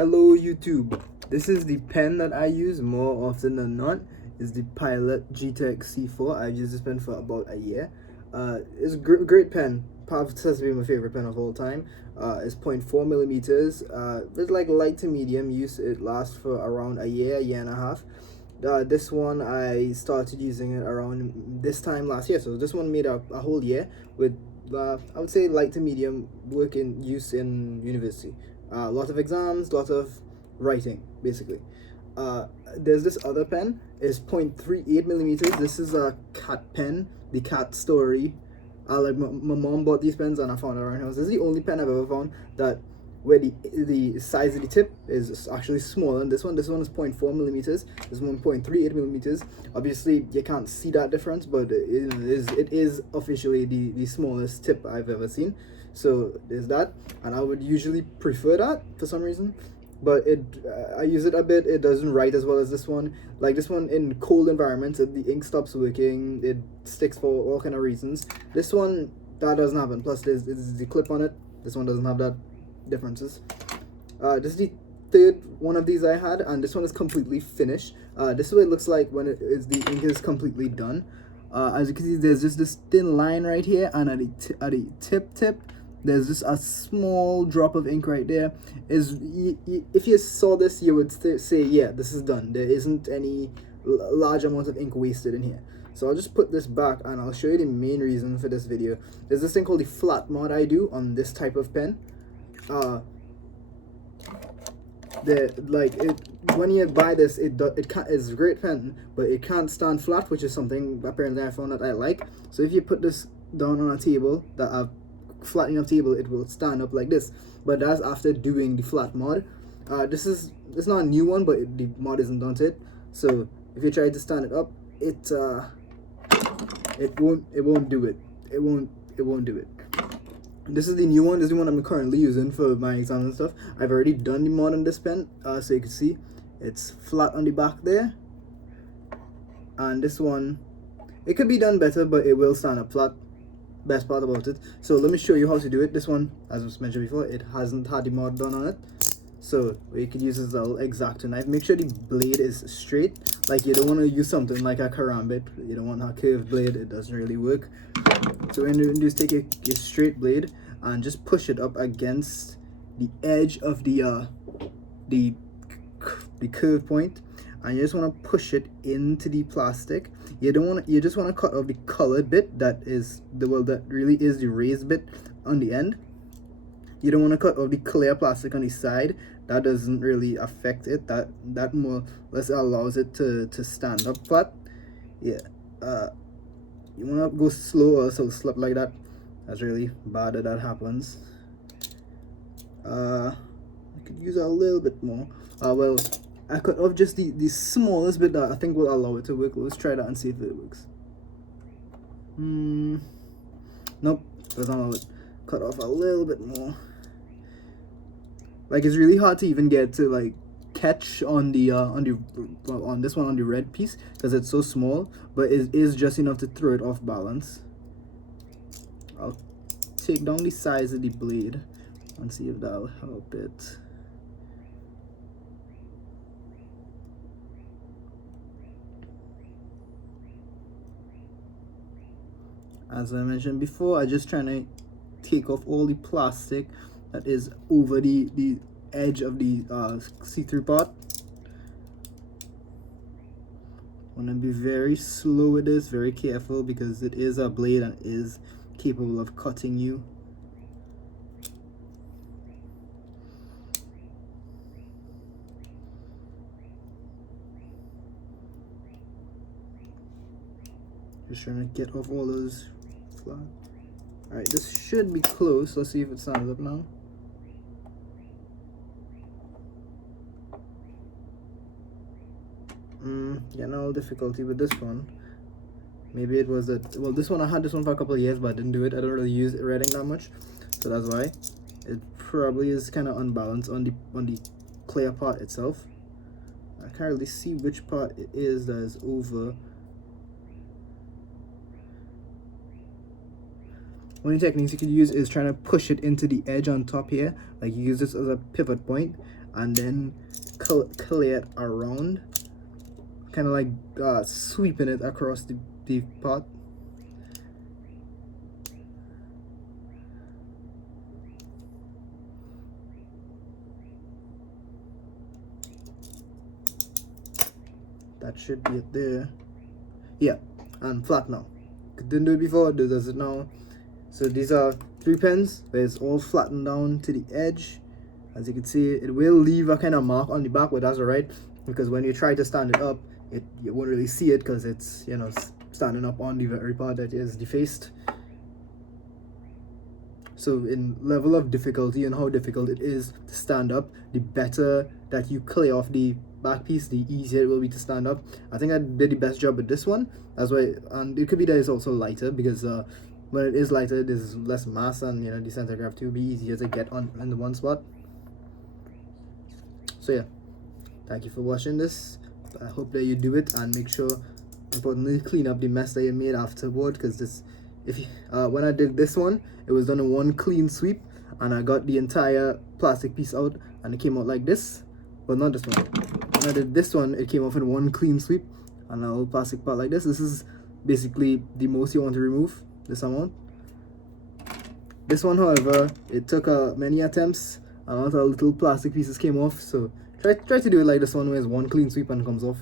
Hello YouTube. This is the pen that I use more often than not. Is the Pilot G-Tec-C4. I've used this pen for about a year. It's a great pen. Probably has to be my favorite pen of all time. It's 0.4 millimeters. It's like light to medium use. It lasts for around a year and a half. This one I started using it around this time last year. So this one made a whole year with I would say light to medium work in use in university. A lot of exams, lot of writing, basically. There's this other pen. It's 0.38 millimeters. This is a cat pen, the cat story. Like my mom bought these pens and I found it around her house. This is the only pen I've ever found that where the size of the tip is actually smaller than this one. This one is 0.4 millimeters. This one 0.38 millimeters. Obviously, you can't see that difference, but it is officially the smallest tip I've ever seen. So there's that, and I would usually prefer that for some reason. But I use it a bit. It doesn't write as well as this one. Like this one in cold environments, the ink stops working. It sticks for all kind of reasons. This one that doesn't happen. Plus, there's the clip on it. This one doesn't have that differences. This is the third one of these I had, and this one is completely finished. This is what it looks like when the ink is completely done. As you can see, there's just this thin line right here, and at the tip there's just a small drop of ink right there. If you saw this, you would say, yeah, this is done. There isn't any large amount of ink wasted in here. So I'll just put this back and I'll show you the main reason for this video. There's this thing called the Flatmod I do on this type of pen. When you buy this, it's a great pen, but it can't stand flat, which is something apparently I found that I like. So if you put this down on a table, a flat enough table, it will stand up like this. But that's after doing the flat mod. It's not a new one, but the mod isn't done to it. So if you try to stand it up, it won't do it. It won't do it. This is the new one. This is the one I'm currently using for my exams and stuff. I've already done the mod on this pen, so you can see it's flat on the back there. And this one, it could be done better, but it will stand up flat. Best part about it. So let me show you how to do it. This one, as was mentioned before, it hasn't had the mod done on it. So what you can use is a little X-Acto knife. Make sure the blade is straight. Like you don't want to use something like a karambit. You don't want a curved blade. It doesn't really work. So what you do is take your straight blade and just push it up against the edge of the curve point, and you just want to push it into the plastic. You just want to cut off the colored bit that really is the raised bit on the end. You don't want to cut off the clear plastic on the side. That doesn't really affect it. That more or less allows it to stand up flat. Yeah. You want to go slow or so slip like that. That's really bad that happens. I could use a little bit more. Well, I cut off just the smallest bit that I think will allow it to work. Let's try that and see if it works. Nope, that's not all it. Cut off a little bit more. Like it's really hard to even get to like catch on this one on the red piece because it's so small, but it is just enough to throw it off balance. I'll take down the size of the blade and see if that'll help it. As I mentioned before, I'm just trying to take off all the plastic that is over the edge of the see-through part. Want to be very slow with this, very careful, because it is a blade and is capable of cutting you. Just trying to get off all those flat. Alright, this should be close. Let's see if it stands up now. Yeah, no difficulty with this one. Maybe it was that. Well, this one I had this one for a couple of years, but I didn't do it. I don't really use red ink that much, so that's why. It probably is kind of unbalanced on the clear part itself. I can't really see which part it is that is over. One of the techniques you could use is trying to push it into the edge on top here. Like you use this as a pivot point, and then clear it around, kind of like sweeping it across the pot. That should be it there. Yeah, and flat now. Didn't do it before, does it now. So these are 3 pens where it's all flattened down to the edge. As you can see, it will leave a kind of mark on the back, but that's alright, because when you try to stand it up, you won't really see it because it's, you know, standing up on the very part that is defaced. So in level of difficulty and how difficult it is to stand up, the better that you clear off the back piece, the easier it will be to stand up. I think I did the best job with this one. That's why, and it could be that it's also lighter, because when it is lighter, there's less mass, and you know, the center gravity will be easier to get on in the one spot. So yeah, thank you for watching this. I hope that you do it, and make sure, importantly, clean up the mess that you made afterward, because this, if you, when I did this one, it was done in one clean sweep, and I got the entire plastic piece out, and it came out like this. Well, not this one. When I did this one, it came off in one clean sweep, and a little plastic part like this. This is basically the most you want to remove, this amount. This one, however, it took many attempts, and a lot of little plastic pieces came off, so try to do it like this one, where it's one clean sweep and it comes off.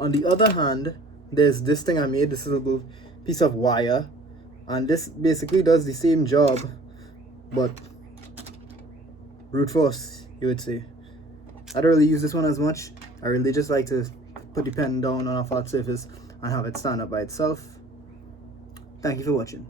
On the other hand, there's this thing I made, this little piece of wire, and this basically does the same job, but brute force, you would say. I don't really use this one as much. I really just like to put the pen down on a flat surface and have it stand up by itself. Thank you for watching.